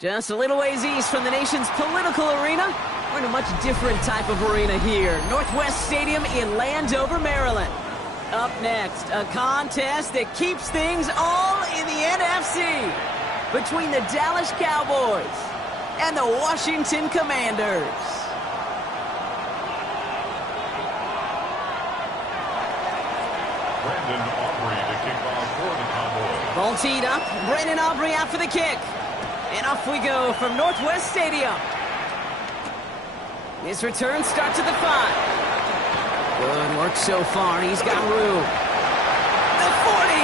Just a little ways east from the nation's political arena, we're in a much different type of arena here. Northwest Stadium in Landover, Maryland. Up next, a contest that keeps things all in the NFC between the Dallas Cowboys and the Washington Commanders. Ball teed up. Brandon Aubrey out for the kick. And off we go from Northwest Stadium. His return starts at the 5. Good work so far. He's got room. The 40.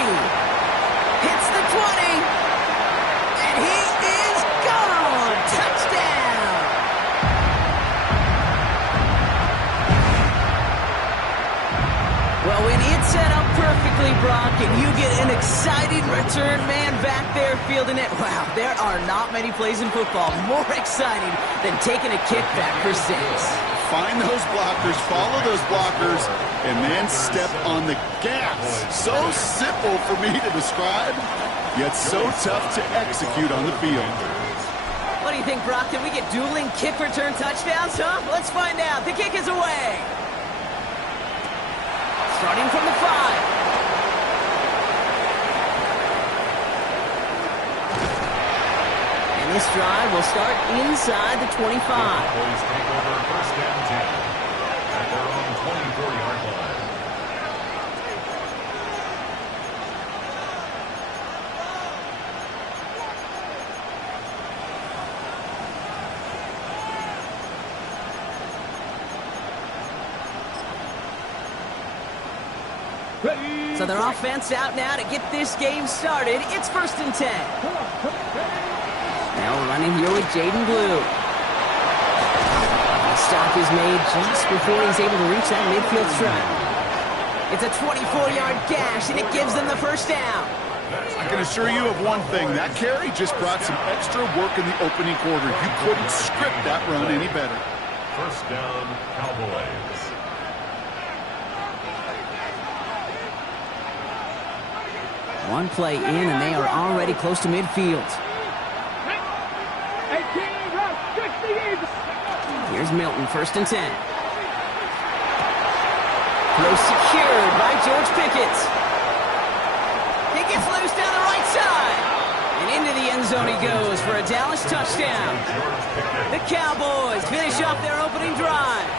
Hits the 20. And he is gone. Touchdown. Well, when it's set up perfectly, Brock, and you get an exciting return man back there fielding it, wow, there are not many plays in football more exciting than taking a kickback for 6. Find those blockers, follow those blockers, and then step on the gas. So simple for me to describe, yet so tough to execute on the field. What do you think, Brock? Can we get dueling kick return touchdowns, huh? Let's find out. The kick is away. Starting from the 5. And this drive will start inside the 25. Cowboys take over first down 10 at their own 24-yard line. So their offense out now to get this game started. It's first and 10. Now running here with Jaden Blue. The stop is made just before he's able to reach that midfield strike. It's a 24-yard gash, and it gives them the first down. I can assure you of one thing. That carry just brought some extra work in the opening quarter. You couldn't script that run any better. First down, Cowboys. One play in, and they are already close to midfield. Here's Milton, first and 10. Throw secured by George Pickett. He gets loose down the right side. And into the end zone he goes for a Dallas touchdown. The Cowboys finish off their opening drive.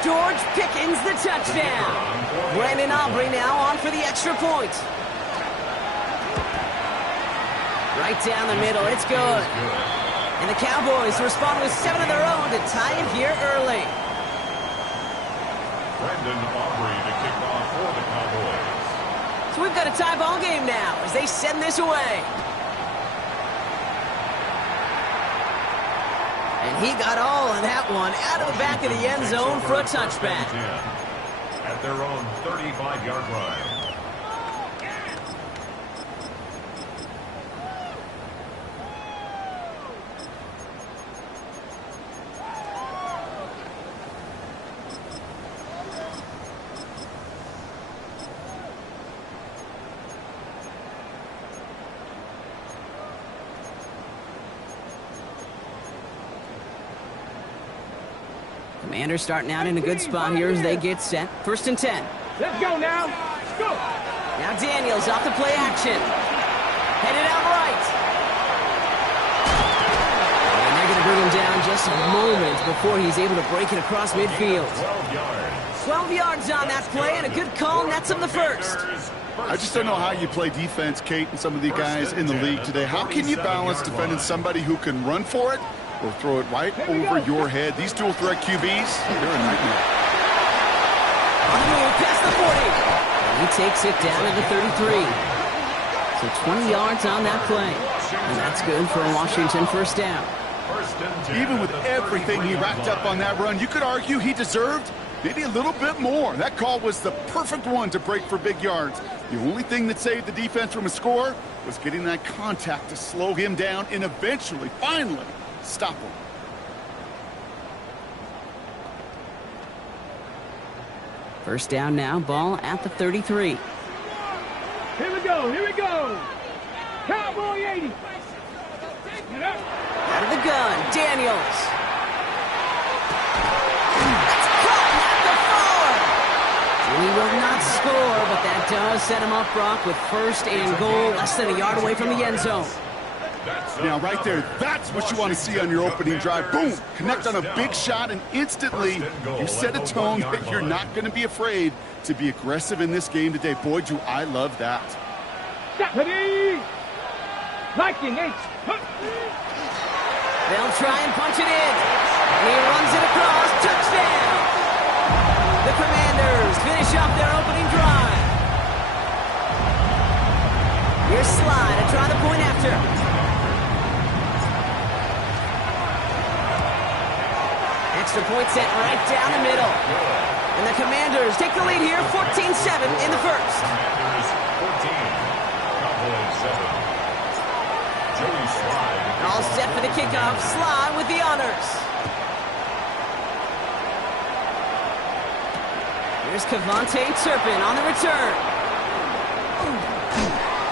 George Pickens the touchdown. Brandon Aubrey now on for the extra point. Right down the middle, it's good. And the Cowboys respond with 7 of their own to tie it here early. Brandon Aubrey to kick off for the Cowboys. So we've got a tie ball game now as they send this away. And he got all of that one out of the back of the end zone for a touchback. At their own 35-yard line. Commanders starting out in a good spot here as they get set. First and 10. Let's go now. Let's go. Now Daniels off the play action. Headed out right. And they're going to bring him down just a moment before he's able to break it across midfield. 12 yards. 12 yards on that play and a good call. Nets him the first. I just don't know how you play defense, Kate, and some of the guys in the league today. How can you balance defending somebody who can run for it or throw it right over your head? These dual threat QBs, they're a nightmare. On the move, past the 40. And he takes it down to the 33. So 20 yards on that play. And that's good for a Washington first down. Even with everything he racked up on that run, you could argue he deserved maybe a little bit more. That call was the perfect one to break for big yards. The only thing that saved the defense from a score was getting that contact to slow him down and eventually, finally, stop him. First down now, ball at the 33. Here we go, here we go. Cowboy 80. Get up. gun, Daniels. That's caught at the 4. And he will not score, but that does set him up, Brock, with first and goal, less than a yard away from the end zone. Now, right there, that's what you want to see on your opening drive. Boom! Connect on a big shot, and instantly you set a tone that you're not going to be afraid to be aggressive in this game today. Boy, do I love that. Ready? Liking H. They'll try and punch it in. And he runs it across. Touchdown! The Commanders finish up their opening drive. Here's Sly to try the point after. Extra point set right down the middle. And the Commanders take the lead here, 14-7 in the first. Commanders 14, Cowboys 7. Joey Sly. All set for the kickoff. Sly with the honors. Here's Cavante Turpin on the return.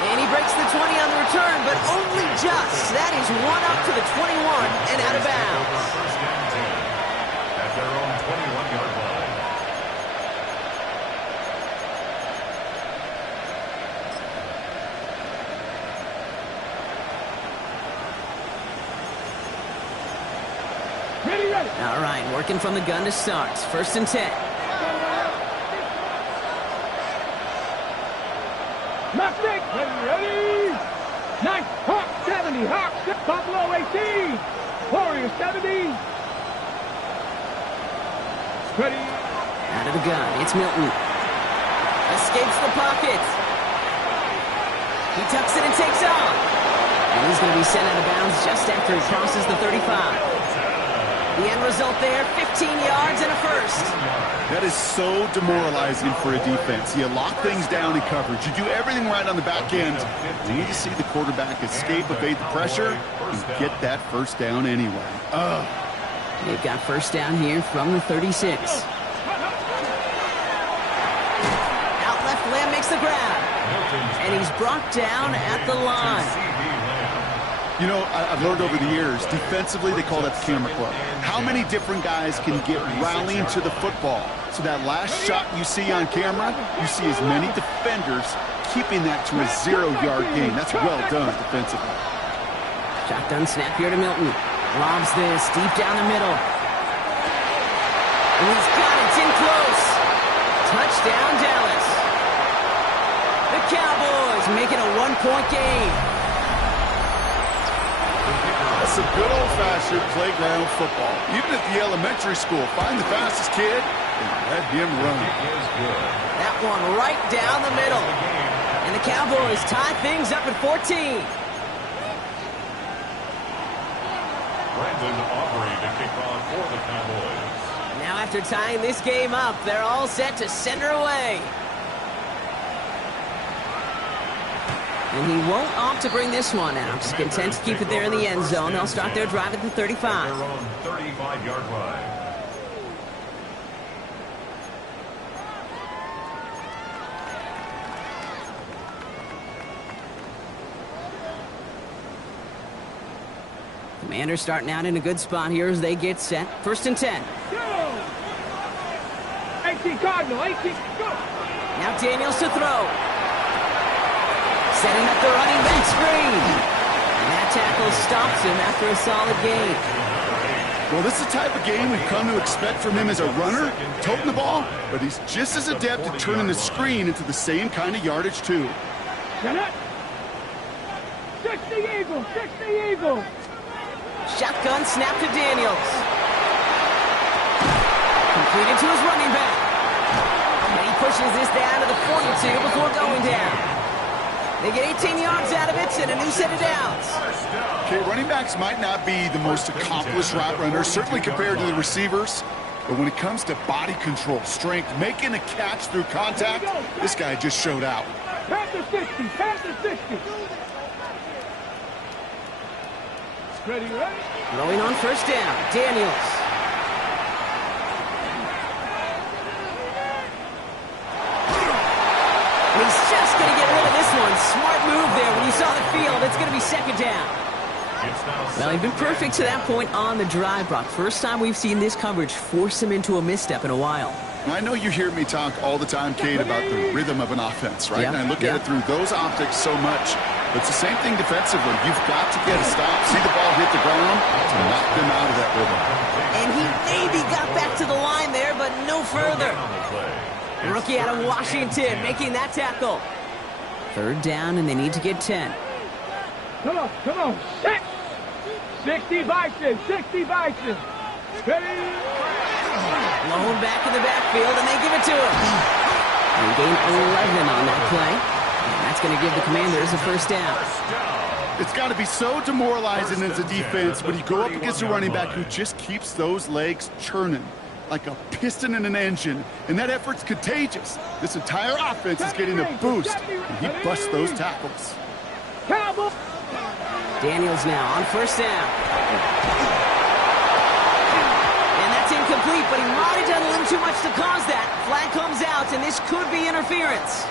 And he breaks the 20 on the return, but only just. That is one up to the 21 and out of bounds. First down 10 at their own 21-yard line. Ready. All right, working from the gun to start. First and 10. Mustang, ready. Nice. Hawk 70. Hawk Buffalo 18. Warrior 70. Ready. Out of the gun, it's Milton. Escapes the pocket. He tucks it and takes off. And he's going to be sent out of bounds just after he crosses the 35. The end result there, 15 yards and a first. That is so demoralizing for a defense. You lock things down in coverage. You do everything right on the back end. You need to see the quarterback escape, evade the pressure, and get that first down anyway. They've got first down here from the 36. Out left, Lamb makes the grab. And he's brought down at the line. You know, I've learned over the years, defensively, they call that the camera club. How many different guys can get rallying to the football? So that last shot you see on camera, you see as many defenders keeping that to a 0-yard gain. That's well done defensively. Shotgun snap here to Milton. Lobs this deep down the middle. And he's got it. It's in close. Touchdown, Dallas. The Cowboys make it a one-point game. That's some good old-fashioned playground football. Even at the elementary school, find the fastest kid and let him run. That one right down the middle. And the Cowboys tie things up at 14. Brandon Aubrey to kick off for the Cowboys. Now after tying this game up, they're all set to send her away. And he won't opt to bring this one out. Just content to keep it there in the end zone. They'll start their drive at the 35. Their own 35-yard line. Commanders starting out in a good spot here as they get set. First and 10. Go. 18 Cardinal. 18. Go. Now Daniels to throw. Setting up the running back screen. And that tackle stops him after a solid gain. Well, this is the type of game we've come to expect from him as a runner, toting the ball, but he's just as adept at turning the screen into the same kind of yardage, too. Get it. 60 Eagles. 60 Eagles. Shotgun snap to Daniels. Completed to his running back. And he pushes this down to the 42 before going down. They get 18 yards out of it and a new set of downs. Okay, running backs might not be the most accomplished route runners, certainly compared to the receivers. But when it comes to body control, strength, making a catch through contact, this guy just showed out. Panther 60. Panther 60. Ready, ready? Throwing on first down, Daniels. And he's just going to get rid of this one. Smart move there when you saw the field. It's going to be second down. Well, he's been perfect to that point on the drive, Brock. First time we've seen this coverage force him into a misstep in a while. I know you hear me talk all the time, Kate, about the rhythm of an offense, right? Yep. And I look at it through those optics so much. But it's the same thing defensively. You've got to get a stop, see the ball hit the ground, to knock them out of that rhythm. And he maybe got back to the line there, but no further. Rookie out of Washington making that tackle. Third down, and they need to get 10. Come on, set. 60 Bison, 60 Bison. Ready? Blown back in the backfield, and they give it to him. They gain 11 on that play. And that's going to give the Commanders a first down. It's got to be so demoralizing as a defense when you go up against a running back who just keeps those legs churning like a piston in an engine, and that effort's contagious. This entire offense is getting a boost, and he busts those tackles. Cowboy. Daniels now on first down. And that's incomplete, but he might have done a little too much to cause that. Flag comes out, and this could be interference.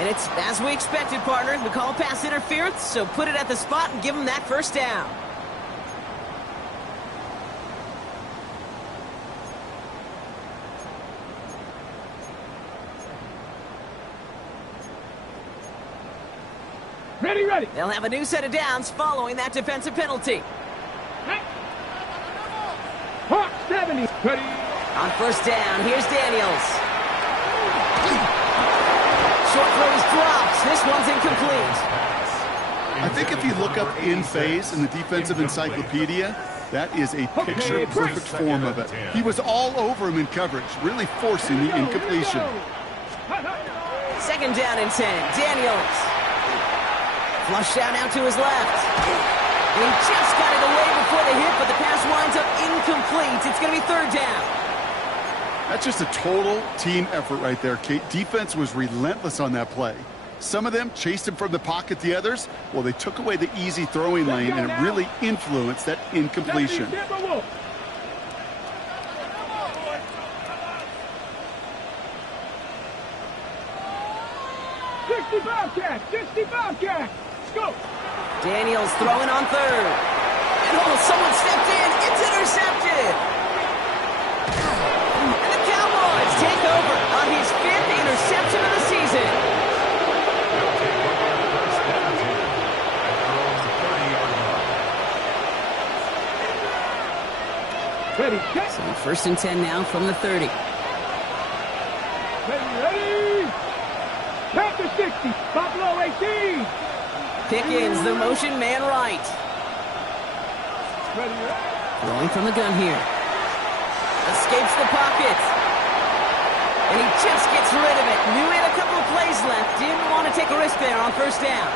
And it's as we expected, partner. We call pass interference, so put it at the spot and give him that first down. Ready. They'll have a new set of downs following that defensive penalty. Hawk 70. Ready. On first down, here's Daniels. Short throw is dropped. This one's incomplete. I think if you look up in phase in the defensive encyclopedia, that is a picture-perfect form of it. He was all over him in coverage, really forcing the incompletion. Second down and 10. Daniels. Flushed out now to his left. And he just got it away before the hit, but the pass winds up incomplete. It's going to be third down. That's just a total team effort right there, Kate. Defense was relentless on that play. Some of them chased him from the pocket. The others, well, they took away the easy throwing lane, and it really influenced that incompletion. 60 Bobcat, 60 Bobcat. Let's go. Daniels throwing on third. And someone stepped in. It's intercepted. And the Cowboys take over on his 5th interception of the season. Ready, So first and 10 now from the 30. ready. Count to 60. Buffalo 18. Pickens, the motion man right. Ready. Throwing from the gun here. Escapes the pocket. And he just gets rid of it. Knew he had a couple of plays left. Didn't want to take a risk there on first down.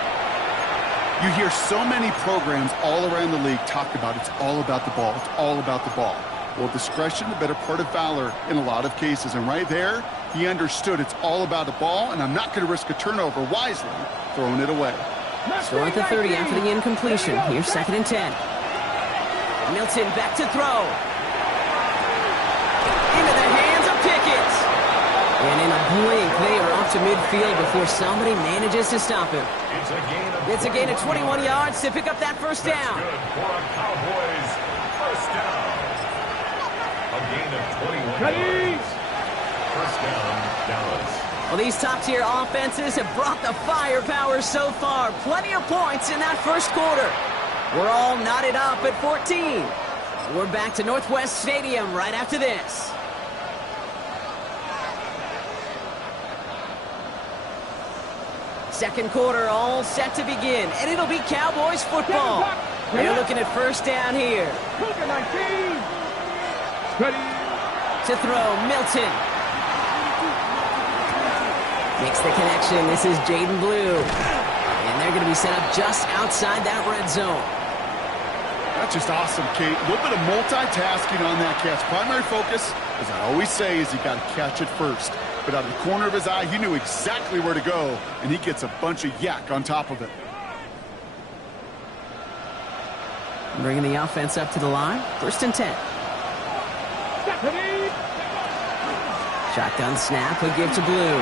You hear so many programs all around the league talk about it's all about the ball. It's all about the ball. Well, discretion, the better part of valor in a lot of cases. And right there, he understood it's all about the ball, and I'm not going to risk a turnover wisely, throwing it away. Still at the 30 after the incompletion. Here's second and 10. Milton back to throw. Into the hands of Pickett. And in a blink, they are off to midfield before somebody manages to stop him. It's a gain of 21 yards to pick up that first down. Good for a Cowboys first down. A gain of 21 yards. First down, Dallas. Well, these top-tier offenses have brought the firepower so far. Plenty of points in that first quarter. We're all knotted up at 14. We're back to Northwest Stadium right after this. Second quarter all set to begin, and it'll be Cowboys football. They're looking at first down here. Cougar 19. Ready. To throw, Milton. Makes the connection. This is Jaden Blue. And they're going to be set up just outside that red zone. That's just awesome, Kate. A little bit of multitasking on that catch. Primary focus, as I always say, is you got to catch it first. But out of the corner of his eye, he knew exactly where to go, and he gets a bunch of yak on top of it. Bringing the offense up to the line. First and 10. Shotgun snap, a give to Blue.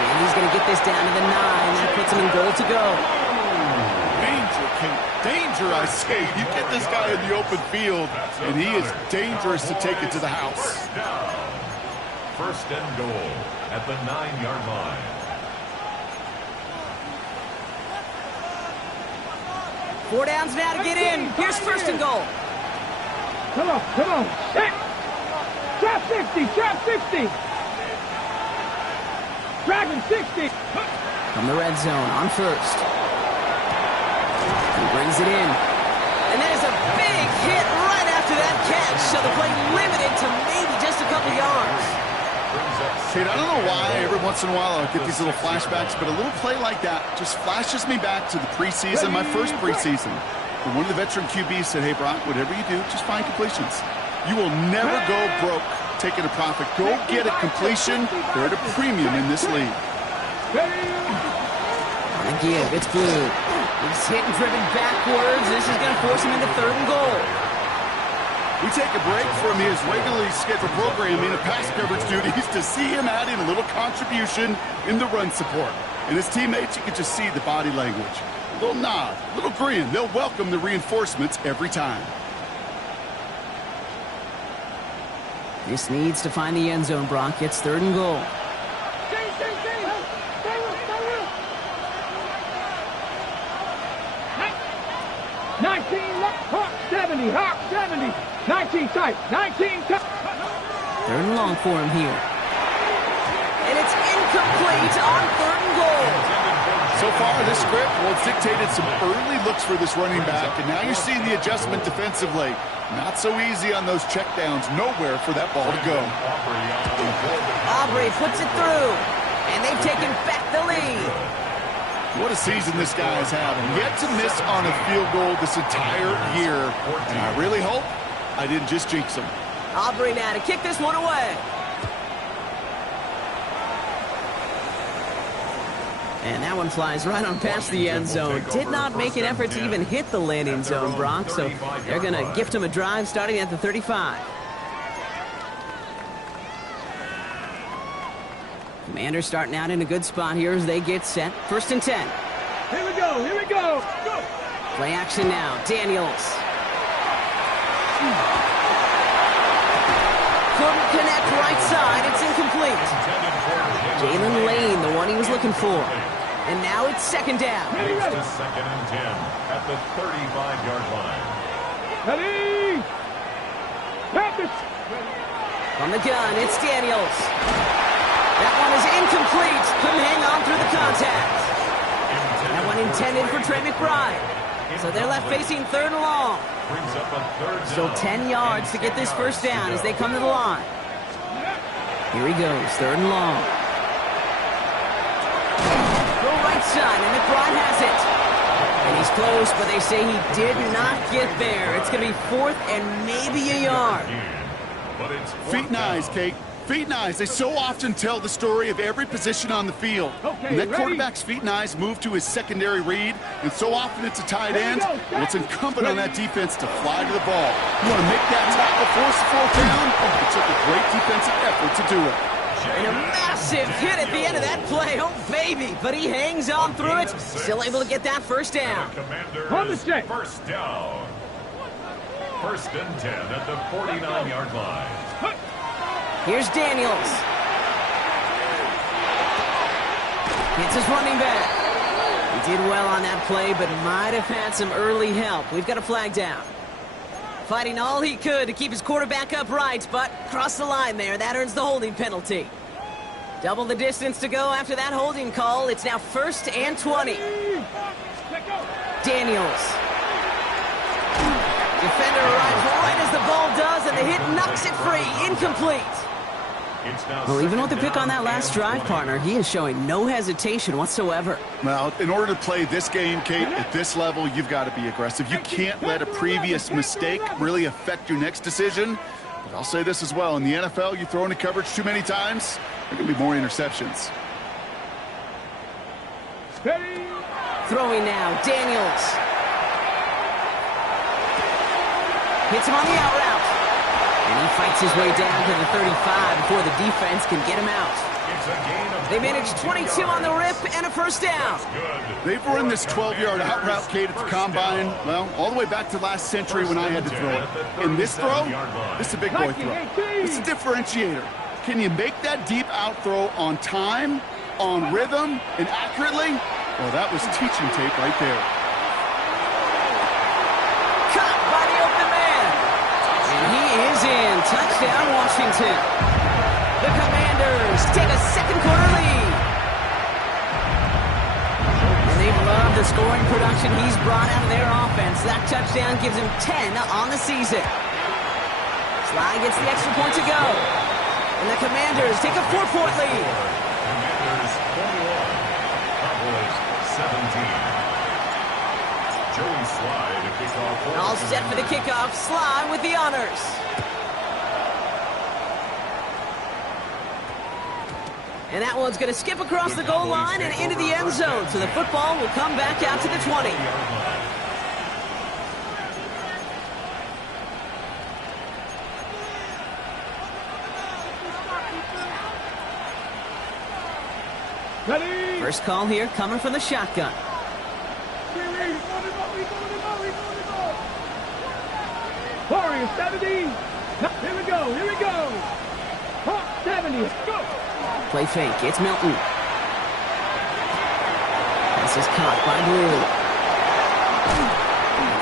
And he's going to get this down to the 9. That puts him in goal to go. Danger Danger, I say. You get this guy in the open field, and he is dangerous to take it to the house. First down. First and goal at the 9-yard line. Four downs now to get in. Here's first and goal. Come on, come on. Hit. Trap 60, trap 60. Dragon 60. From the red zone on first. He brings it in. And there's a big hit right after that catch. So the play limited to maybe just a couple yards. Kate, I don't know why every once in a while I'll get these little flashbacks, but a little play like that just flashes me back to the preseason, my first preseason. And one of the veteran QBs said, hey, Brock, whatever you do, just find completions. You will never go broke taking a profit. Go get a completion. They're at a premium in this league. On the give, it's Blue. He's hit and driven backwards. This is going to force him into third and goal. We take a break from his regularly scheduled programming of pass coverage duties to see him add in a little contribution in the run support. And his teammates, you can just see the body language. A little nod, a little grin. They'll welcome the reinforcements every time. This needs to find the end zone, Brock. It's third and goal. 19 left, Hawk 70, Hawk 70. 19 tight, 19 tight. Third and long for him here. And it's incomplete on third and goal. So far, this script, well, it's dictated some early looks for this running back, and now you're seeing the adjustment defensively. Not so easy on those checkdowns. Nowhere for that ball to go. Aubrey puts it through, and they've taken back the lead. What a season this guy is having. Yet to miss on a field goal this entire year. And I really hope I didn't just jinx him. Aubrey now to kick this one away. And that one flies right on past the end zone. Did not make an effort to even hit the landing zone, Brock. So they're going to gift him a drive starting at the 35. Commanders starting out in a good spot here as they get set. First and 10. Here we go, here we go. Go. Play action now. Daniels. Couldn't connect right side. It's incomplete. Jalen Lane, the one he was looking for. And now it's second down. It's to second and 10 at the 35-yard line. Ready. Practice. From the gun, it's Daniels. That one is incomplete. Couldn't hang on through the contact. That one intended for Trey McBride. So they're left facing third and long. Brings up a third Still 10 yards to get this first down as they come to the line. Here he goes, third and long. Go right side, and McBride has it. And he's close, but they say he did not get there. It's going to be fourth and maybe a yard. Feet and eyes, Kate. Feet and eyes. They so often tell the story of every position on the field. Okay, and that ready? quarterback's feet and eyes move to his secondary read, and so often it's a tight end. Well, it's incumbent on that defense to fly to the ball. You want to make that tackle, force the fourth down? It took a great defensive effort to do it. And a massive hit at the end of that play. Oh, baby. But he hangs on through it. Still able to get that first down. On the stick. First down. First and 10 at the 49-yard line. Here's Daniels. It's his running back. He did well on that play, but might have had some early help. We've got a flag down. Fighting all he could to keep his quarterback upright, but crossed the line there. That earns the holding penalty. Double the distance to go after that holding call. It's now first and 20. Daniels. Defender arrives right as the ball does, and the hit knocks it free. Incomplete. Well, even with the pick on that last drive, partner, he is showing no hesitation whatsoever. Well, in order to play this game, Kate, at this level, you've got to be aggressive. You can't let a previous mistake really affect your next decision. But I'll say this as well. In the NFL, you throw into coverage too many times, there can be more interceptions. Throwing now, Daniels. Hits him on the out route. And he fights his way down to the 35 before the defense can get him out. They managed 22 on the rip and a first down. They've run this 12-yard out route, Kate, at the combine, well, all the way back to last century when I had to throw it. And this throw, this is a big boy throw. It's a differentiator. Can you make that deep out throw on time, on rhythm, and accurately? Well, that was teaching tape right there. Caught by the open man. And he is in. Touchdown, Washington. The Commanders take a second quarter lead. And they've loved the scoring production he's brought out of their offense. That touchdown gives him 10 on the season. Sly gets the extra point to go. And the Commanders take a 4-point lead. Commanders 21, Cowboys 17. Joey Sly to kick off. All set for the kickoff. Sly with the honors. And that one's going to skip across the goal line and into the end zone. So the football will come back out to the 20. Ready? First call here coming from the shotgun. Warriors 70. Here we go. Here we go. Hawk 70. Go. Play fake. It's Milton. This is caught by Blue.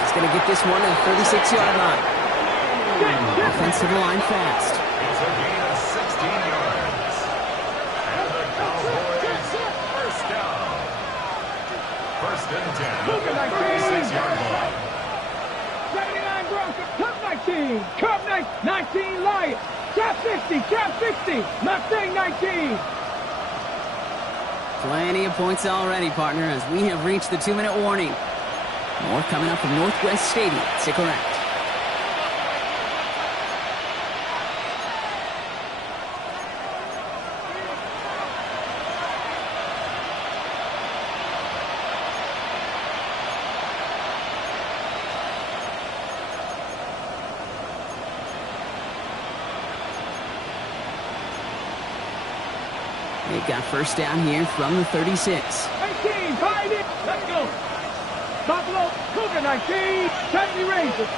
He's going to get this one at the 36-yard line. Offense to the line fast. It's a gain of 16 yards. And the Cowboys first down. First and 10 at the 36-yard line. 79 Broncos. Cup 19. Cup 19 Lions. Trap 60. Trap 60. Mustang 19. Plenty of points already, partner, as we have reached the 2-minute warning. More coming up from Northwest Stadium. Stick around. They've got first down here from the 36. 19, find it. Let's go. Buffalo, Cougar 19. Tightly Rangers.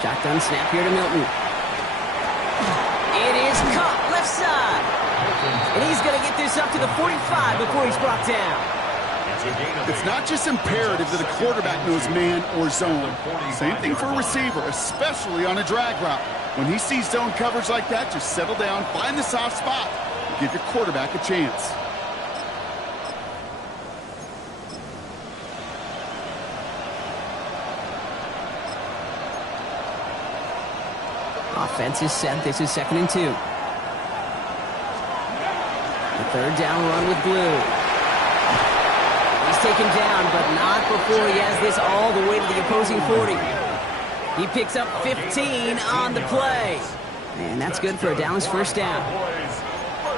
Shotgun snap here to Milton. It is caught left side. And he's going to get this up to the 45 before he's brought down. It's not just imperative that a quarterback knows man or zone. Same thing for a receiver, especially on a drag route. When he sees zone coverage like that, just settle down, find the soft spot. Give your quarterback a chance. Offense is set. This is 2nd and 2. The third down run with Blue. He's taken down, but not before he has this all the way to the opposing 40. He picks up 15 on the play. And that's good for a Dallas first down.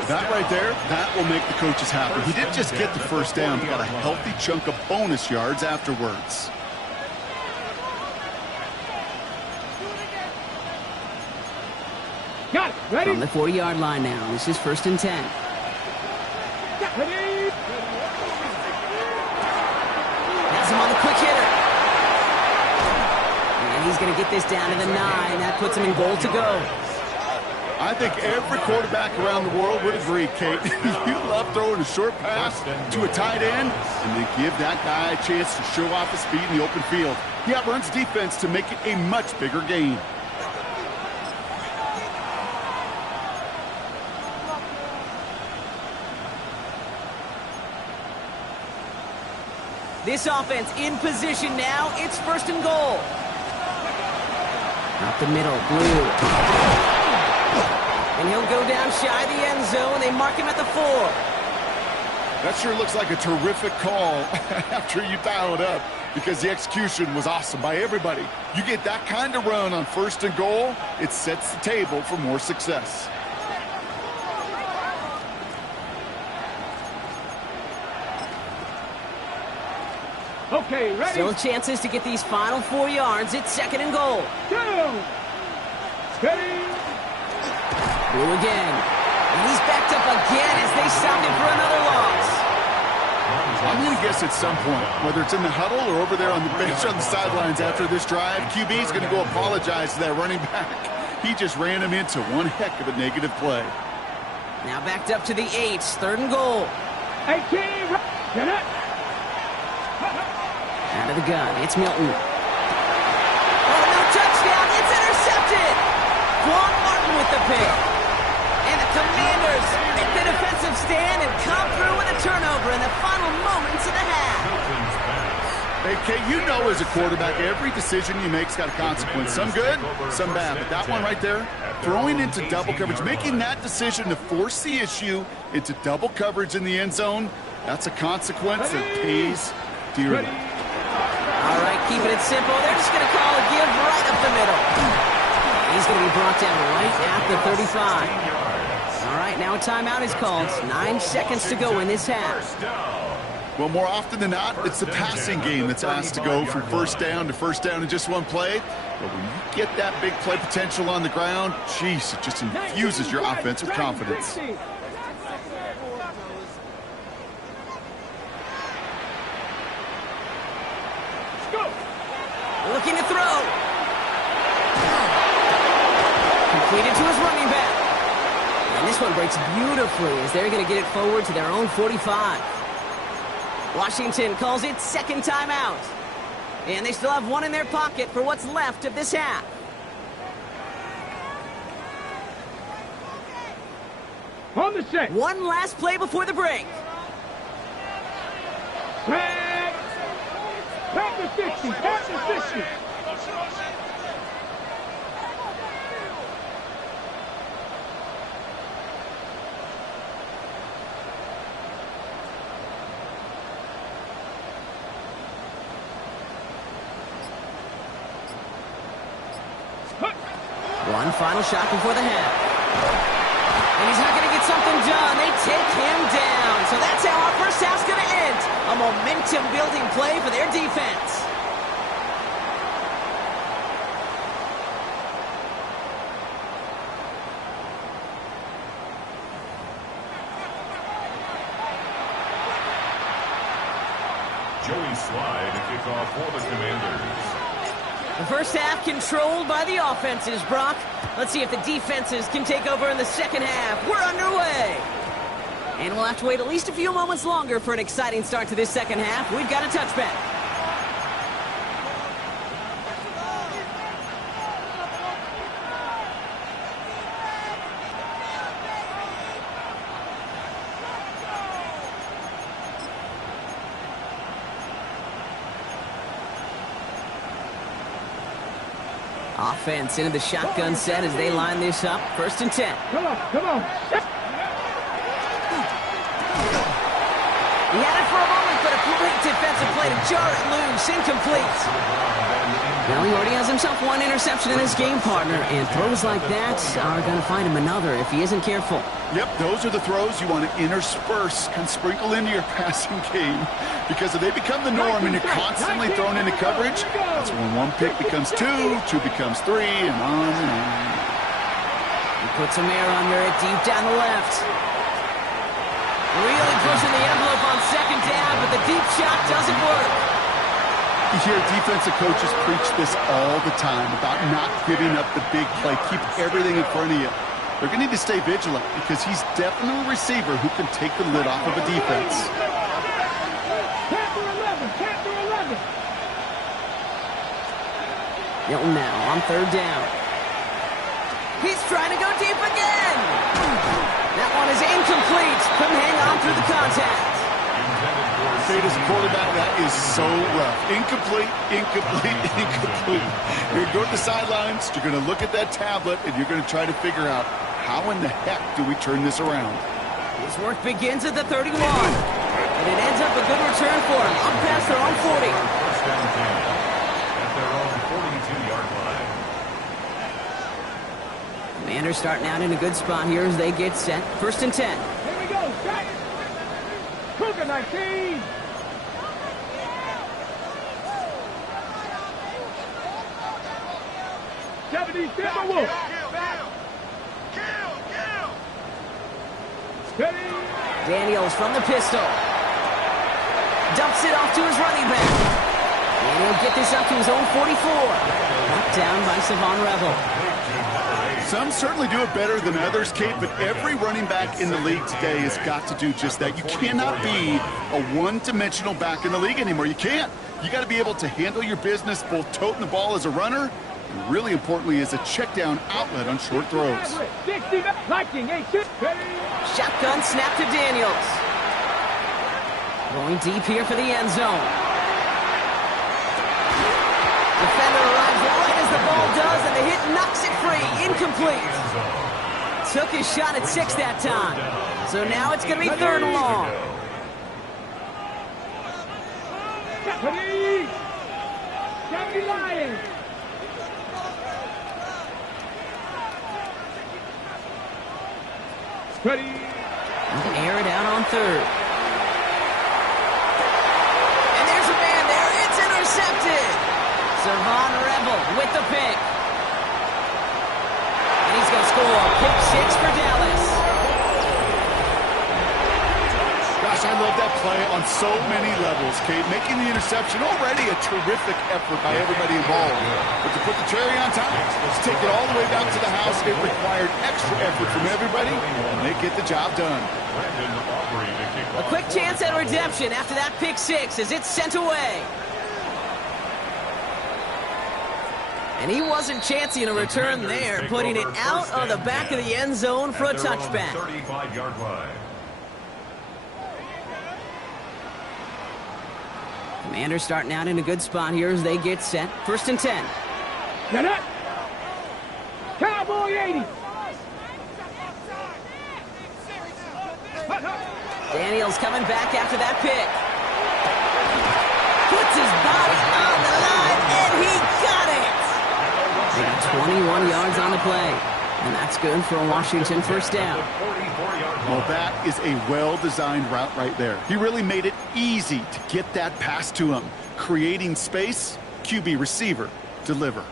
That right there, that will make the coaches happy. He didn't just get the first down, he got a healthy chunk of bonus yards afterwards. Got it. Ready? From the 40-yard line now. This is 1st and 10. Ready? Has him on the quick hitter. And he's going to get this down to the 9. That puts him in goal to go. I think every quarterback around the world would agree, Kate. You love throwing a short pass to a tight end and then give that guy a chance to show off his speed in the open field. He outruns defense to make it a much bigger gain. This offense in position now. It's 1st and goal. Up the middle, Blue. And he'll go down shy of the end zone. They mark him at the 4. That sure looks like a terrific call after you dial it up, because the execution was awesome by everybody. You get that kind of run on 1st and goal, it sets the table for more success. Okay, ready? Still chances to get these final 4 yards. It's 2nd and goal. Go! Ready? Blue again. And he's backed up again as they stopped him for another loss. I'm going to guess at some point, whether it's in the huddle or over there on the bench on the sidelines after this drive, QB is going to go apologize to that running back. He just ran him into one heck of a negative play. Now backed up to the 8, 3rd and goal. 18. Get it. Out of the gun, it's Milton. Oh, no touchdown, it's intercepted! Juan Martin with the pick. And the Commanders make the defensive stand and come through with a turnover in the final moments of the half. Hey, Kate, you know as a quarterback, every decision you make's got a consequence. Some good, some bad. But that one right there, throwing into double coverage, making that decision to force the issue into double coverage in the end zone, that's a consequence that pays dearly. All right, keeping it simple. They're just going to call a give right up the middle. He's going to be brought down right at the 35. All right, now a timeout is called. 9 seconds to go in this half. Well, more often than not, it's the passing game that's asked to go from first down to first down in just one play. But when you get that big play potential on the ground, geez, it just infuses your offense with confidence. Looking to throw. Completed to his running back. And this one breaks beautifully as they're going to get it forward to their own 45. Washington calls it second timeout. And they still have one in their pocket for what's left of this half. On the set. One last play before the break. Back to 60. Back to 60. One final shot before the half. And he's not going to get something done. They take him down. So that's how our first half's going to end. A momentum-building play for their defense. Joey Slye to kick off for the Commanders. The first half controlled by the offenses, Brock. Let's see if the defenses can take over in the second half. We're underway. And we'll have to wait at least a few moments longer for an exciting start to this second half. We've got a touchback. Offense into the shotgun set as they line this up. 1st and 10. Come on, come on. He had it for a moment, but a great defensive play to jar it loose. Incomplete. Well, he already has himself one interception in his game, partner, and throws like that are going to find him another if he isn't careful. Yep, those are the throws you want to intersperse and sprinkle into your passing game. Because if they become the norm and you're constantly thrown into coverage, that's when one pick becomes two becomes three, and on and on. He puts some air under it deep down the left. Really pushing the envelope on second down, but the deep shot doesn't work. You hear defensive coaches preach this all the time about not giving up the big play. Keep everything in front of you. They're going to need to stay vigilant because he's definitely a receiver who can take the lid off of a defense. Milton now on 3rd down. He's trying to go deep again. That one is incomplete. Couldn't hang on through the contact. State as a quarterback, that is so rough. Incomplete, incomplete, incomplete. You're going to go to the sidelines, you're going to look at that tablet, and you're going to try to figure out how in the heck do we turn this around. His work begins at the 31. And it ends up a good return for him. Up past their own 40. First down 10 at their own 42-yard line. Commanders starting out in a good spot here as they get set. 1st and 10. Here we go. Set. Cougar 19. Timberwolf. Daniels from the pistol. Dumps it off to his running back. And he'll get this up to his own 44. Knocked down by Savon Rebel. Some certainly do it better than others, Kate, but every running back in the league today has got to do just that. You cannot be a one-dimensional back in the league anymore. You can't. You got to be able to handle your business, both toting the ball as a runner, and really importantly as a check-down outlet on short throws. Shotgun snap to Daniels. Going deep here for the end zone. Defender arrives right as the ball does, and the hit knocks it free. Incomplete. Took his shot at 6 that time. So now it's going to be 3rd and long. Air it out on 3rd. And there's a man there. It's intercepted. Savon Rebel with the pick. And he's going to score. Pick 6 for Dallas. Gosh, I love that play on so many levels, Kate. Making the interception, already a terrific effort by everybody involved. But to put the cherry on top, let's take it all the way back to the house. It required extra effort from everybody, and they get the job done. A quick chance at redemption after that pick 6 as it's sent away. And he wasn't chancing a return there, putting it out of the back of the end zone for a touchback. 35-yard line. Commanders starting out in a good spot here as they get set. 1st and 10. Cowboy 80. Daniels coming back after that pick. Puts his body on the line, and he got it. They got 21 yards on the play. And that's good for a Washington 1st down. Well, that is a well-designed route right there. He really made it easy to get that pass to him. Creating space, QB receiver, deliver.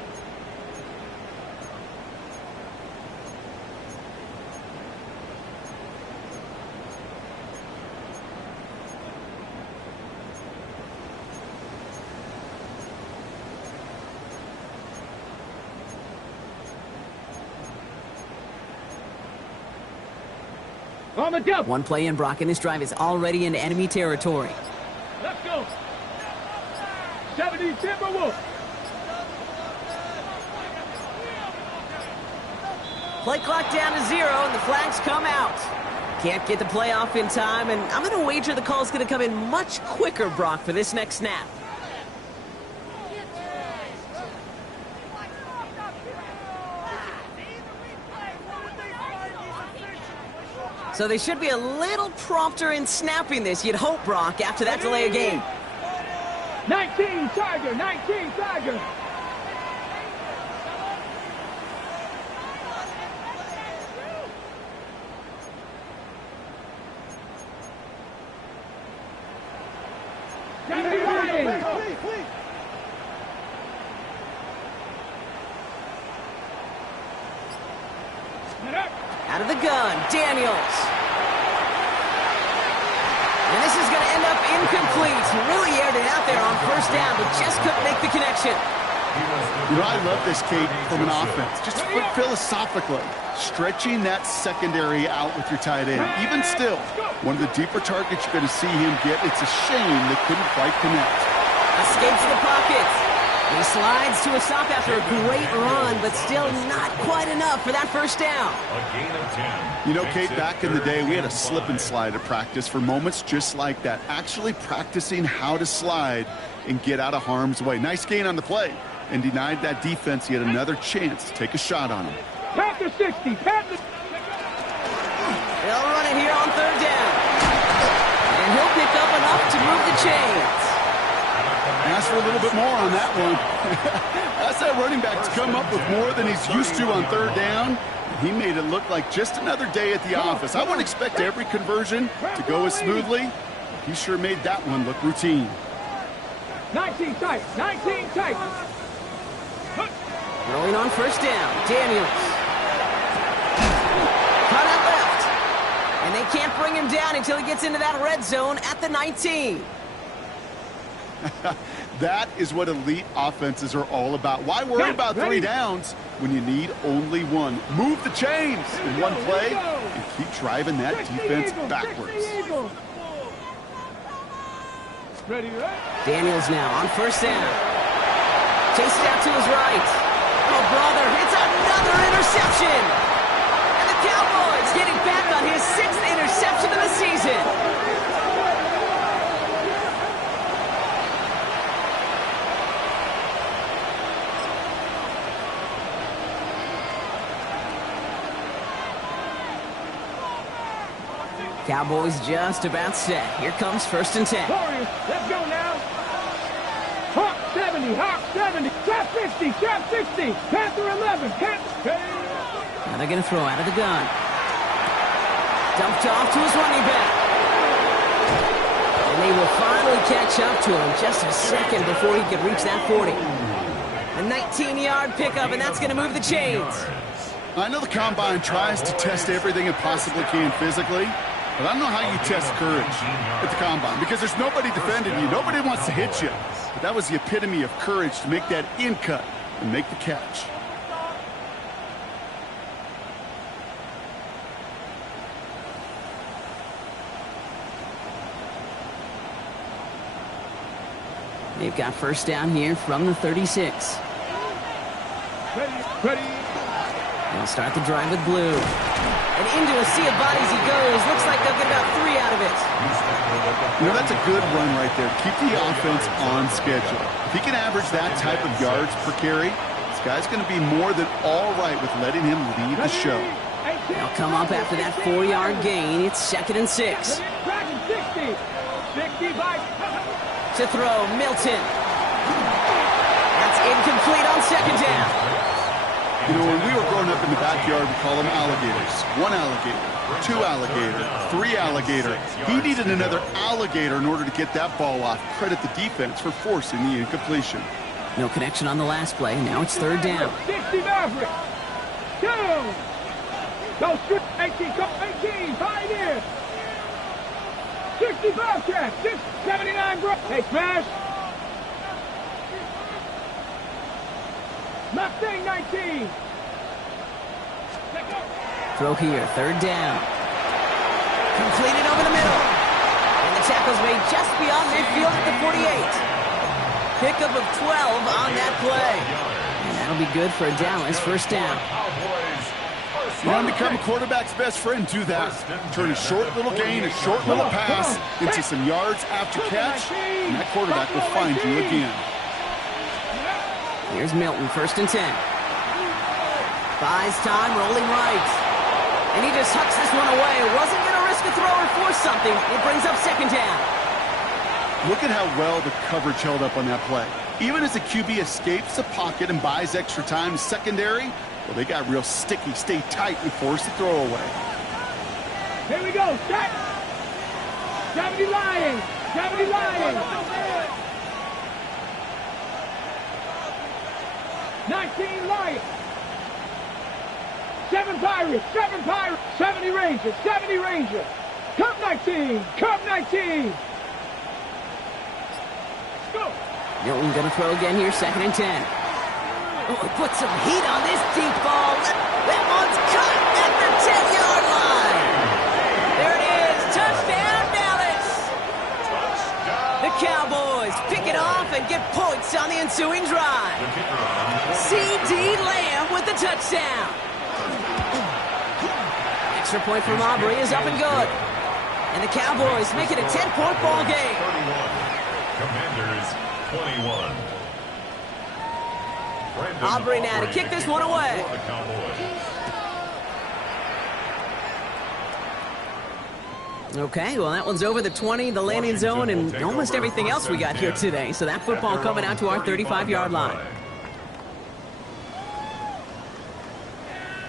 On the double. One play in, Brock, and this drive is already in enemy territory. Let's go. 70 Timberwolves. Play clock down to 0, and the flags come out. Can't get the play off in time, and I'm going to wager the call's going to come in much quicker, Brock, for this next snap. So they should be a little prompter in snapping this, you'd hope, Brock, after that delay of game. 19 Tiger, 19 Tiger. Out of the gun, Daniels. And this is going to end up incomplete. Really aired it out there on 1st down, but just couldn't make the connection. You know, I love this, Kate, from an offense. Just philosophically, stretching that secondary out with your tight end. Even still, one of the deeper targets you're going to see him get. It's a shame they couldn't quite connect. Escapes the pocket. He slides to a stop after a great run, but still not quite enough for that 1st down. A gain of 10. You know, Kate, back in the day, we had a slip and slide at practice for moments just like that. Actually practicing how to slide and get out of harm's way. Nice gain on the play, and denied that defense yet another chance to take a shot on him. Panther 60, Panther. They'll run it here on 3rd down. And he'll pick up enough to move the chains. Ask for a little bit more on that one. That's that running back to come up with more than he's used to on 3rd down. He made it look like just another day at the office. I wouldn't expect every conversion to go as smoothly. He sure made that one look routine. 19 tight, 19 tight. Rolling on 1st down, Daniels. Cut out left. And they can't bring him down until he gets into that red zone at the 19. That is what elite offenses are all about. Why worry about 3 downs when you need only 1? Move the chains in one play and keep driving that defense backwards. Daniels now on first down. Chased out to his right. Oh, brother, it's another interception. And the Cowboys getting back on his 6th interception of the season. Cowboys just about set. Here comes 1st and 10. Warriors, let's go now. Hawk 70, Hawk 70, trap 50, trap 60, Panther 11, Panther. Now they're going to throw out of the gun. Dumped off to his running back. And they will finally catch up to him just a second before he could reach that 40. A 19-yard pickup, and that's going to move the chains. I know the Combine tries to test everything it possibly can physically, but I don't know how you test courage at the Combine because there's nobody defending you. Nobody wants to hit you. But that was the epitome of courage to make that in cut and make the catch. They've got first down here from the 36. Ready. They'll start the drive with blue. And into a sea of bodies he goes. Looks like they'll get about 3 out of it. You know, that's a good run right there. Keep the offense on schedule. If he can average that type of yards per carry, this guy's going to be more than all right with letting him lead the show. They'll come up after that 4-yard gain. It's 2nd and 6. 60. 60 by... To throw, Milton. That's incomplete on 2nd down. You know, when we were growing up in the backyard, we call them alligators. 1 alligator, 2 alligator, 3 alligator. He needed another alligator in order to get that ball off. Credit the defense for forcing the incompletion. No connection on the last play. Now it's 3rd down. 60 Maverick. Go. Go straight. 18, come 18. 5 in. 60 Bobcat. 79 bro. Hey, smash. Mustang 19. Throw here, 3rd down. Completed over the middle. And the tackle's made just beyond midfield at the 48. Pickup of 12 on that play. And that'll be good for a Dallas 1st down. You want to become a quarterback's best friend? Do that. Turn a short little gain, a short little pass into some yards after catch, and that quarterback will find you again. Here's Milton, 1st and 10. Buys time, rolling right. And he just hucks this one away. Wasn't going to risk a throw or force something. It brings up 2nd down. Look at how well the coverage held up on that play. Even as the QB escapes the pocket and buys extra time to secondary, well, they got real sticky. Stay tight and force the throw away. Here we go. Set. 70 Lions. 70 Lions. 19 Lions. 7 Pirates. 7 Pirates. 70 Rangers. 70 Rangers. Cup 19. Cup 19. Go. Milton going to throw again here, 2nd and 10. Oh, put some heat on this deep ball. That one's cut at the 10-yard line. There it is. Touchdown, Dallas. The Cowboys pick it off and get points on the ensuing drive. C.D. Lamb with the touchdown. Extra point from Aubrey is up and good. And the Cowboys make it a 10-point ball game. 31. Commanders 21. Aubrey now to kick this one away. Okay, well, that one's over the 20, the landing zone, and almost everything else we got here today. So that football coming out to our 35-yard line.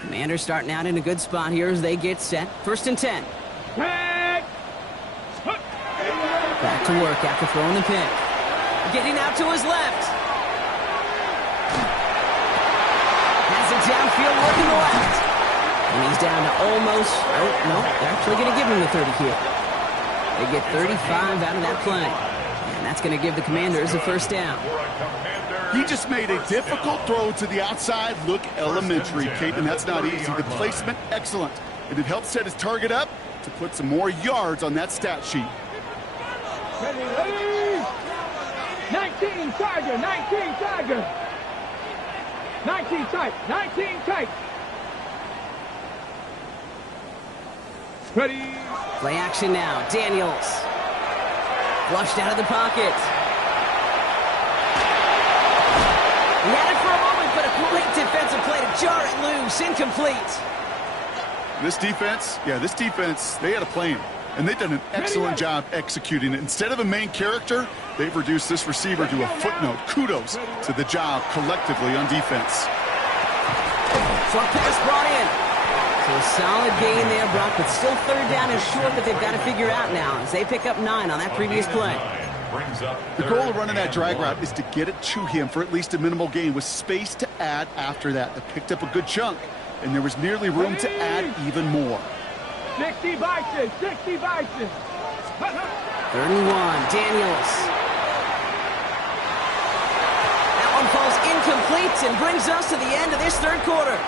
Commanders starting out in a good spot here as they get set. 1st and 10. Back to work after throwing the pick. Getting out to his left. Has it downfield, looking left. And he's down to almost, oh, no, they're actually going to give him the 30 here. They get 35 out of that play. And that's going to give the Commanders a first down. He just made a difficult throw to the outside. Look elementary, Kate, and that's not easy. The placement, excellent. And it helped set his target up to put some more yards on that stat sheet. Ready? 19 Tiger, 19 Tiger. 19 tight, 19 tight. Ready? Play action now. Daniels. Flushed out of the pocket. He had it for a moment, but a great defensive play to jar it loose. Incomplete. This defense, they had a plan. And they've done an excellent job executing it. Instead of a main character, they've reduced this receiver to a footnote. Kudos to the job collectively on defense. Short pass brought in. So a solid gain there, Brock, but still third down is short that they've got to figure out now as they pick up 9 on that previous play. The goal of running that drag route is to get it to him for at least a minimal gain with space to add after that. They picked up a good chunk, and there was nearly room to add even more. 60 Bison, 60 Bison. 31, Daniels. That one falls incomplete and brings us to the end of this third quarter.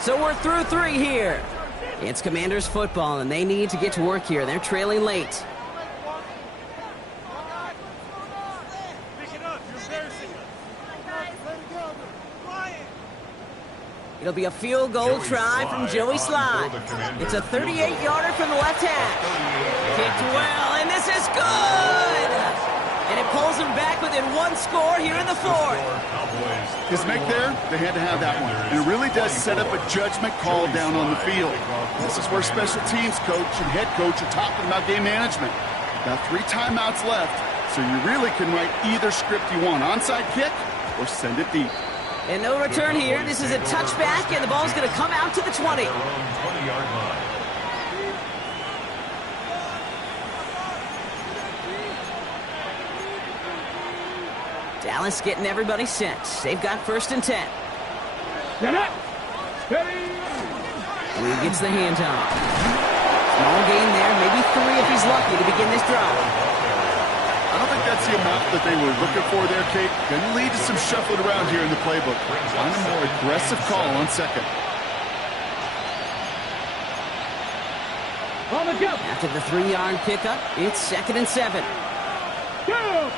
So we're through 3 here. It's Commanders football, and they need to get to work here. They're trailing late. It'll be a field goal try from Joey Sly. It's a 38-yarder from the left hash. Kicked well, and this is good! And it pulls them back within 1 score here in the fourth. His make there, they had to have that one. And it really does set up a judgment call down on the field. This is where special teams coach and head coach are talking about game management. Got 3 timeouts left, so you really can write either script you want. Onside kick or send it deep. And no return here. This is a touchback, and the ball's going to come out to the 20. Dallas getting everybody set. They've got 1st and 10. Lee gets the handoff. Small gain there, maybe 3 if he's lucky to begin this drive. I don't think that's the amount that they were looking for there, Kate. Going to lead to some shuffling around here in the playbook. Find a more aggressive call on second. After the 3-yard pickup, it's 2nd and 7.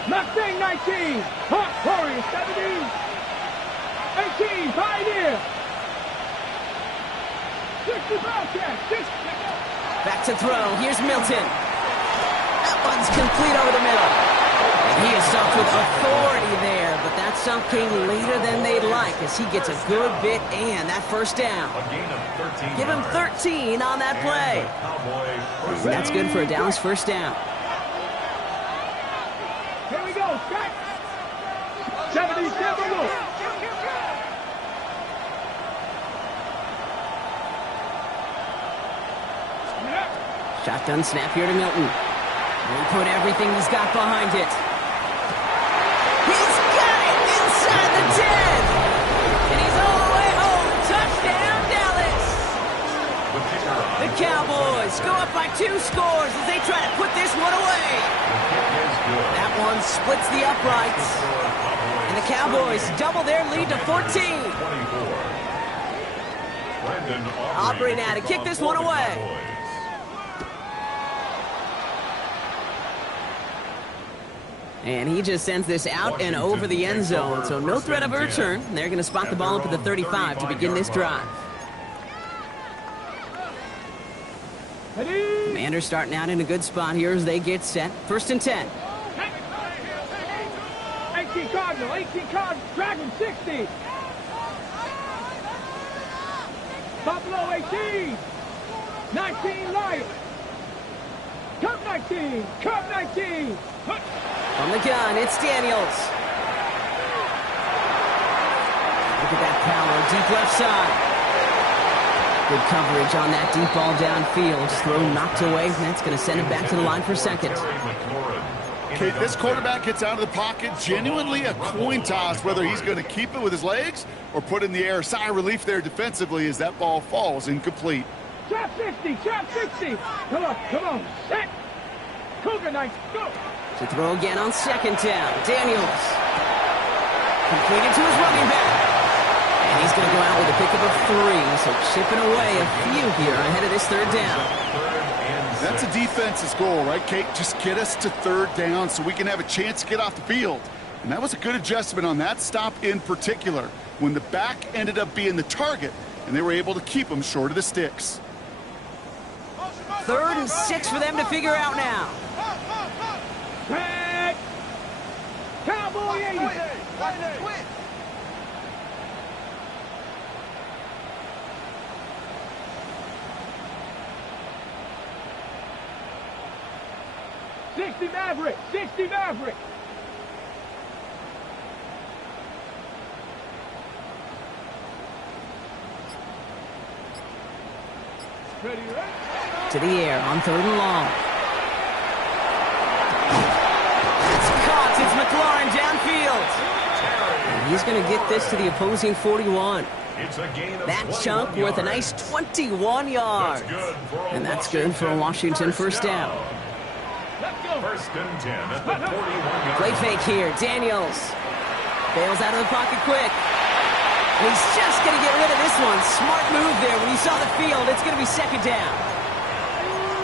Mustang 19. Hawk Warrior 17. 18. Pioneer. 60 Bobcat. 60. Back to throw. Here's Milton. That one's complete over the middle. And he is stopped with authority there, but that stop came later than they'd like as he gets a good bit and that first down. Give him 13 on that play. And that's good for a Dallas first down. Here we go. 77. Shotgun snap here to Milton. He'll put everything he's got behind it. He's got it inside the 10. And he's all the way home. Touchdown, Dallas. The Cowboys go up by 2 scores as they try to put this one away. That one splits the uprights. And the Cowboys double their lead to 14. Aubrey now to kick this one away. And he just sends this out and over the end zone, so no threat of a return. They're going to spot the ball up at the 35 to begin this drive. Commanders starting out in a good spot here as they get set. 1st and 10. 18 Cardinal, 18 Cardinal, Dragon 60. Buffalo 18. 19 Lions. Cup 19, Cup 19. From the gun, it's Daniels. Look at that power, deep left side. Good coverage on that deep ball downfield. Throw knocked away, and that's going to send him back to the line for 2nd. Kate, this quarterback gets out of the pocket, genuinely a coin toss whether he's going to keep it with his legs or put it in the air. Sigh of relief there defensively as that ball falls incomplete. Trap 60, trap 60. Come on, set. Cougar Knights, go. To throw again on second down. Daniels. Completed to his running back. And he's going to go out with a pickup of 3, so chipping away a few here ahead of this third down. That's a defense's goal, right, Kate? Just get us to third down so we can have a chance to get off the field. And that was a good adjustment on that stop in particular, when the back ended up being the target, and they were able to keep him short of the sticks. 3rd and 6 for them to figure out now. Back. Cowboy 80. Quick. 60 Maverick, 60 Maverick. Ready. To the air on 3rd and long. It's caught. It's McLaurin downfield. And he's going to get this to the opposing 41. That chunk worth a nice 21 yards. And that's good for a Washington first down. First and 10 at the 41-yard Play fake here. Daniels bails out of the pocket quick. And he's just going to get rid of this one. Smart move there. When he saw the field, it's going to be second down.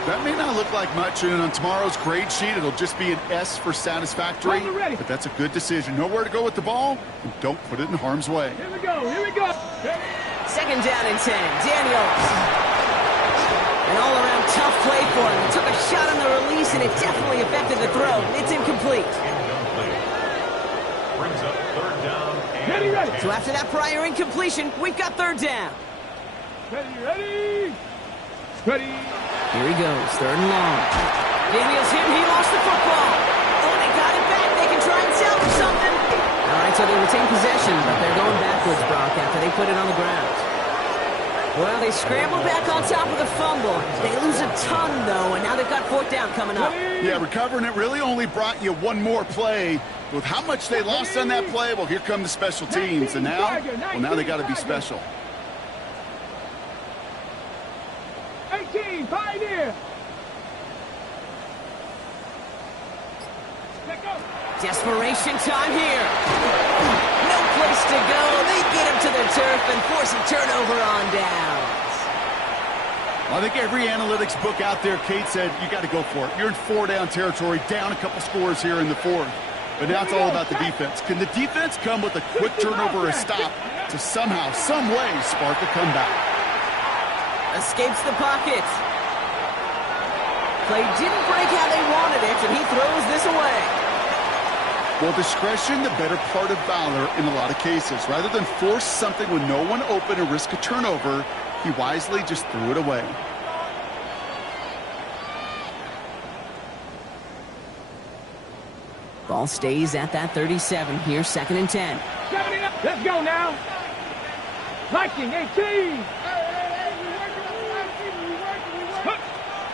That may not look like much, and on tomorrow's grade sheet, it'll just be an S for satisfactory. But that's a good decision. Know where to go with the ball, and don't put it in harm's way. Here we go. Second down and 10. Daniels. An all-around tough play for him. He took a shot on the release, and it definitely affected the throw. It's incomplete. Brings up third down and Ready. So after that prior incompletion, we've got third down. Ready. Here he goes, 3rd and long. Daniels hit, he lost the football. Oh, they got it back. They can try and salvage something. All right, so they retain possession, but they're going backwards, Brock, after they put it on the ground. Well, they scramble back on top of the fumble. They lose a ton, though, and now they've got 4th down coming up. Yeah, recovering it really only brought you one more play. With how much they lost on that play, well, here come the special teams. And now, now they got to be special. 18, Pioneer. Desperation time here. No place to go. They get him to the turf and force a turnover on downs. I think every analytics book out there, Kate, said you got to go for it. You're in 4-down territory, down a couple scores here in the 4th. But now it's all about the defense. Can the defense come with a quick turnover or a stop to somehow, some way, spark a comeback? Escapes the pocket. Play didn't break how they wanted it, and he throws this away. Well, discretion, the better part of valor in a lot of cases. Rather than force something with no one open and risk a turnover, he wisely just threw it away. Ball stays at that 37 here, 2nd and 10. Let's go now. Viking 18.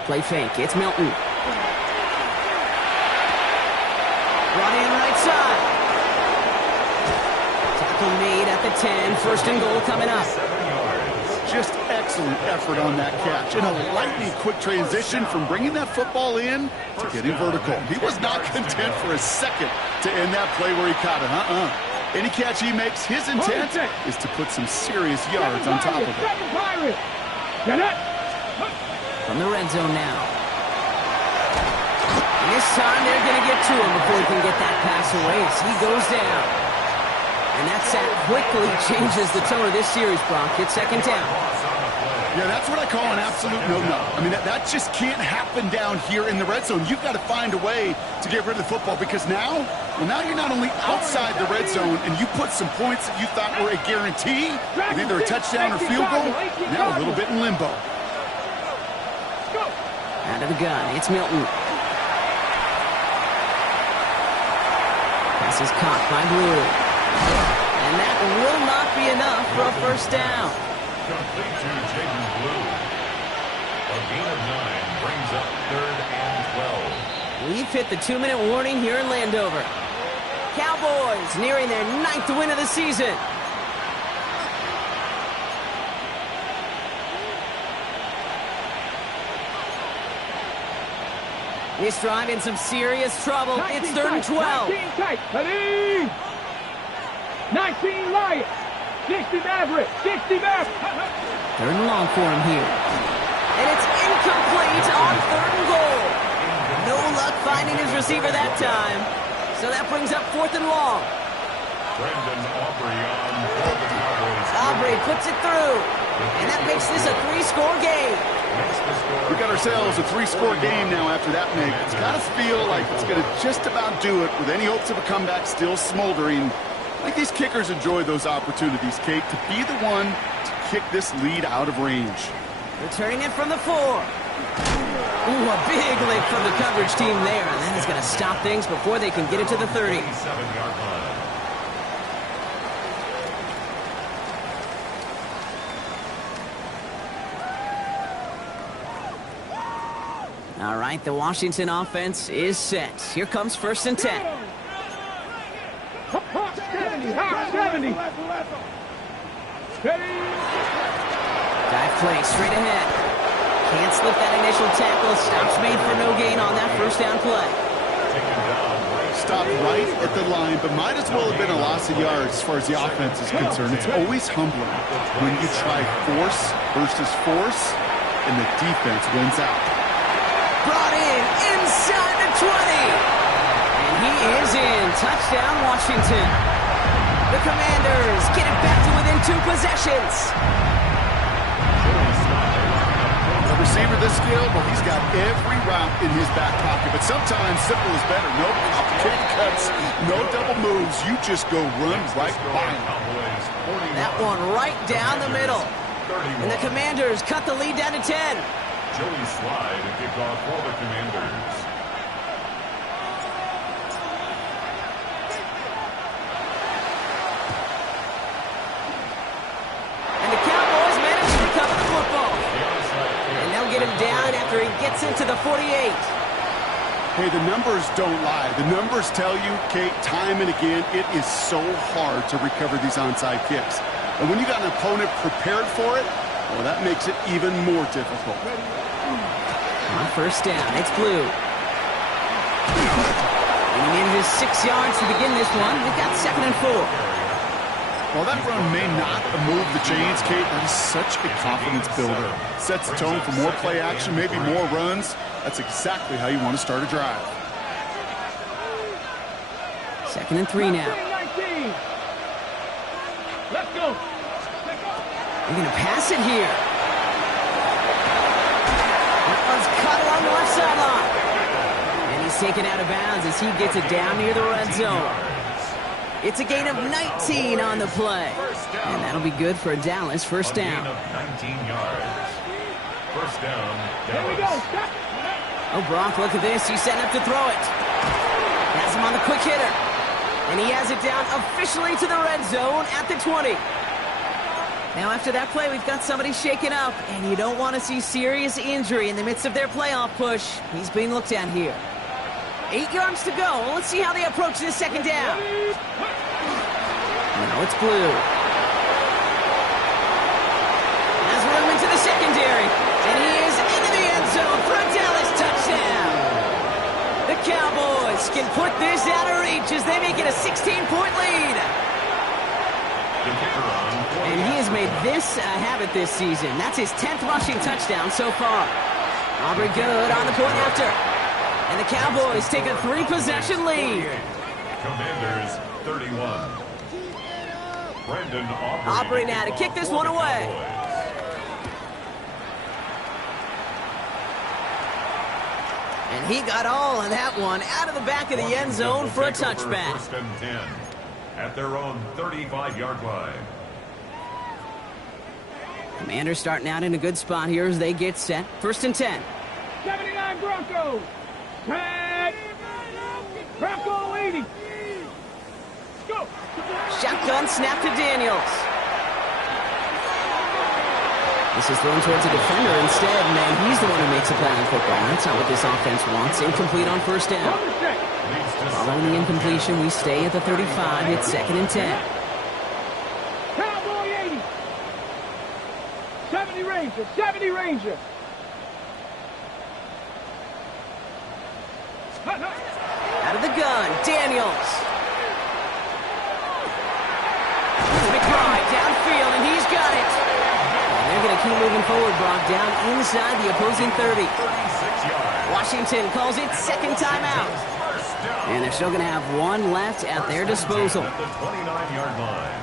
Play fake. It's Milton. Running right side. Tackle made at the 10. 1st and goal coming up. Just excellent effort on that catch. And a lightning quick transition from bringing that football in to getting vertical. He was not content for a second to end that play where he caught it. Any catch he makes, his intent is to put some serious yards on top of it. From the red zone now. And this time they're going to get to him before he can get that pass away as he goes down. And that sack quickly changes the tone of this series, Brock. It's 2nd down. Yeah, that's what I call an absolute no-no. I mean, that just can't happen down here in the red zone. You've got to find a way to get rid of the football because now you're not only outside the red zone and you put some points that you thought were a guarantee, with either a touchdown or field goal, now a little bit in limbo. Out of the gun, it's Milton. Pass is caught by Blue. And that will not be enough for a first down. complete to Jaden Blue. A gain of 9 brings up 3rd and 12. We've hit the 2-minute warning here in Landover. Cowboys nearing their 9th win of the season. This drive in some serious trouble. It's 3rd and 12. 19 tight. Ready? 19 Lions. 60 Maverick. 60 Maverick. 3rd and long for him here. And it's incomplete on 3rd and goal. No luck finding his receiver that time. So that brings up 4th and long. Brandon Aubrey on for the Cowboys. Aubrey puts it through. And that makes this a 3-score game. We got ourselves a 3-score game now after that make. It's got to feel like it's going to just about do it with any hopes of a comeback still smoldering. I think these kickers enjoy those opportunities, Kate, to be the one to kick this lead out of range. Returning it from the 4. Ooh, a big lick from the coverage team there. And that is going to stop things before they can get it to the 30. 7-yard line. All right, the Washington offense is set. Here comes 1st and 10. 70. Dive play straight ahead. Can't slip that initial tackle. Stops made for no gain on that 1st down play. Stopped right at the line, but might as well have been a loss of yards as far as the offense is concerned. It's always humbling when you try force versus force, and the defense wins out. Brought in inside the 20. And he is in. Touchdown, Washington. The Commanders get it back to within 2 possessions. The receiver this skilled, well, he's got every route in his back pocket, but sometimes simple is better. No complicated cuts, no double moves. You just go run right by him. That one right down the middle. And the Commanders cut the lead down to 10. Joey Slide to kick off for the Commanders. And the Cowboys manage to recover the football. And they'll get him down after he gets into the 48. Hey, the numbers don't lie. The numbers tell you, Kate, time and again, it is so hard to recover these onside kicks. And when you got an opponent prepared for it, well, that makes it even more difficult. On 1st down, it's Blue. And he needed his 6 yards to begin this one. We've got 2nd and 4. While that run may not move the chains, Kate, that is such a confidence builder. Sets the tone for more play action, maybe more runs. That's exactly how you want to start a drive. 2nd and 3 now. 19. Let's go. They're going to pass it here. That one's cut along the left sideline. And he's taken out of bounds as he gets it down near the red zone. It's a gain of 19 on the play. And that'll be good for Dallas. 1st down. 19 yards. 1st down, Here we go. Dallas. Stop. Oh, Brock, look at this. He's setting up to throw it. Has him on the quick hitter. And he has it down officially to the red zone at the 20. Now, after that play, we've got somebody shaken up, and you don't want to see serious injury in the midst of their playoff push. He's being looked at here. 8 yards to go. Let's see how they approach this 2nd down. Now it's Blue. Has room into the secondary, and he is into the end zone for a Dallas touchdown. The Cowboys can put this out of reach as they make it a 16-point lead. And he has made this a habit this season. That's his 10th rushing touchdown so far. Aubrey good on the point after. And the Cowboys take a 3-possession lead. Commanders 31. Brandon Aubrey now to kick this one away. And he got all of that one out of the back of the end zone for a touchback. 1st and 10 at their own 35-yard line. Commanders starting out in a good spot here as they get set. 1st and 10. 79 Broncos. Tag. Bronco 80. Go. Shotgun snap to Daniels. This is thrown towards a defender instead, man. He's the one who makes a play on football. That's not what this offense wants. Incomplete on first down. Following the incompletion, we stay at the 35. It's 2nd and 10. Cowboy 80. 70 Ranger, 70 Ranger. Out of the gun, Daniels. McBride downfield, and he's got it. And they're going to keep moving forward, Brock, down inside the opposing 30. Washington calls it second timeout. And they're still going to have one left at their disposal. At the 29-yard line.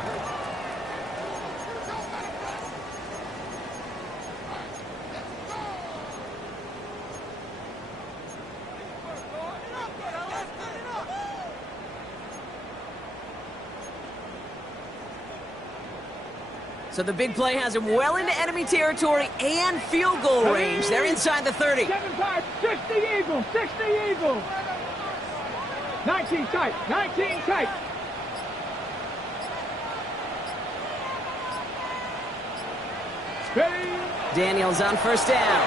So the big play has him well into enemy territory and field goal range. They're inside the 30. 7-5, 60 Eagles, 60 Eagles. 19 tight, 19 tight. Daniels on first down.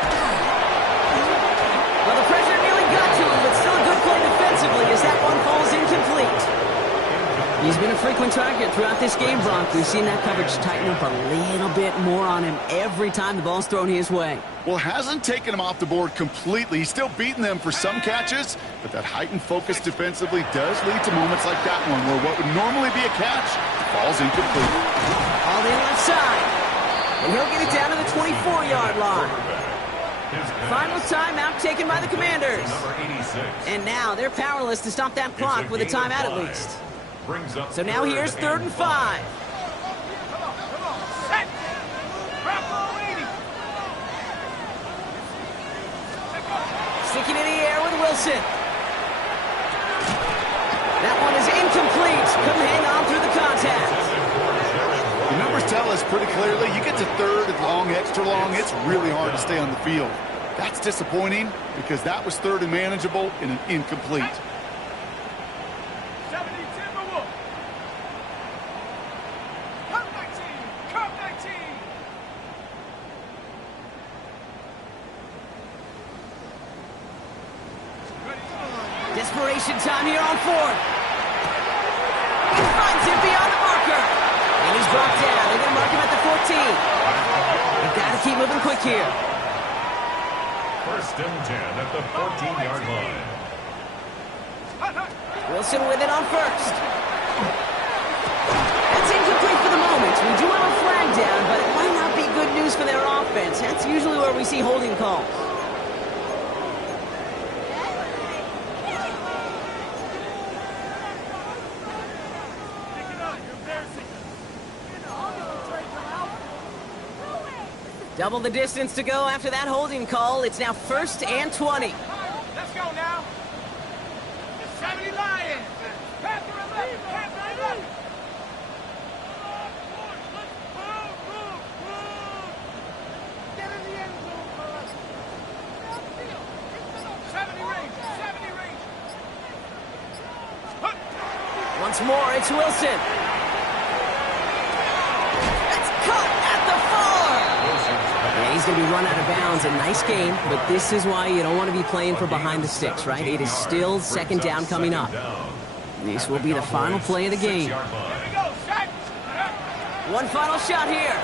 Well, the pressure nearly got to him, but still a good play defensively as that one falls incomplete. He's been a frequent target throughout this game, Brock. We've seen that coverage tighten up a little bit more on him every time the ball's thrown his way. Well, hasn't taken him off the board completely. He's still beating them for some catches, but that heightened focus defensively does lead to moments like that one where what would normally be a catch falls incomplete. All in left side. And he'll get it down to the 24-yard line. Final timeout taken by the Commanders. And now they're powerless to stop that clock with a timeout at least. So now here's 3rd and 5. Sticking in the air with Wilson. That one is incomplete. Couldn't hang on through the contact. The numbers tell us pretty clearly, you get to 3rd and long, extra long, it's really hard to stay on the field. That's disappointing because that was 3rd and manageable in an incomplete. Desperation time here on 4th. He finds it beyond the marker. And he's brought down. They're going to mark him at the 14. They've got to keep moving quick here. 1st and 10 at the 14-yard line. Wilson with it on 1st. That's incomplete for the moment. We do have a flag down, but it might not be good news for their offense. That's usually where we see holding calls. Double the distance to go after that holding call. It's now 1st and 20. Let's go now. The 70 Lions. Panther 11, Panther 11. Get in the end zone for us. 70 range, 70 range. Once more, it's Wilson. That's caught at the 4. Yeah, he's going to be run out of bounds. A nice game, but this is why you don't want to be playing for behind the sticks, right? It is still 2nd down coming up. This will be the final play of the game. One final shot here.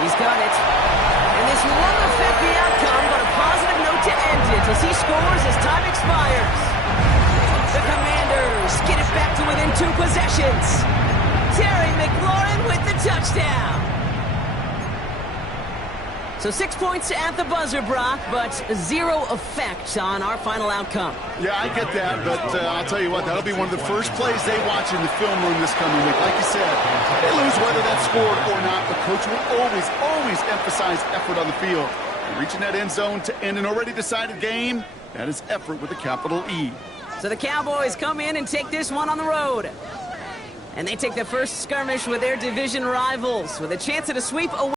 He's got it. And this won't affect the outcome, but a positive note to end it as he scores as time expires. The Commanders get it back to within 2 possessions. Terry McLaurin with the touchdown. So 6 points at the buzzer, Brock, but 0 effect on our final outcome. Yeah, I get that, but I'll tell you what, that'll be one of the first plays they watch in the film room this coming week. Like you said, they lose whether that's scored or not, but Coach will always emphasize effort on the field. And reaching that end zone to end an already decided game, that is effort with a capital E. So the Cowboys come in and take this one on the road. And they take the first skirmish with their division rivals with a chance at a sweep away.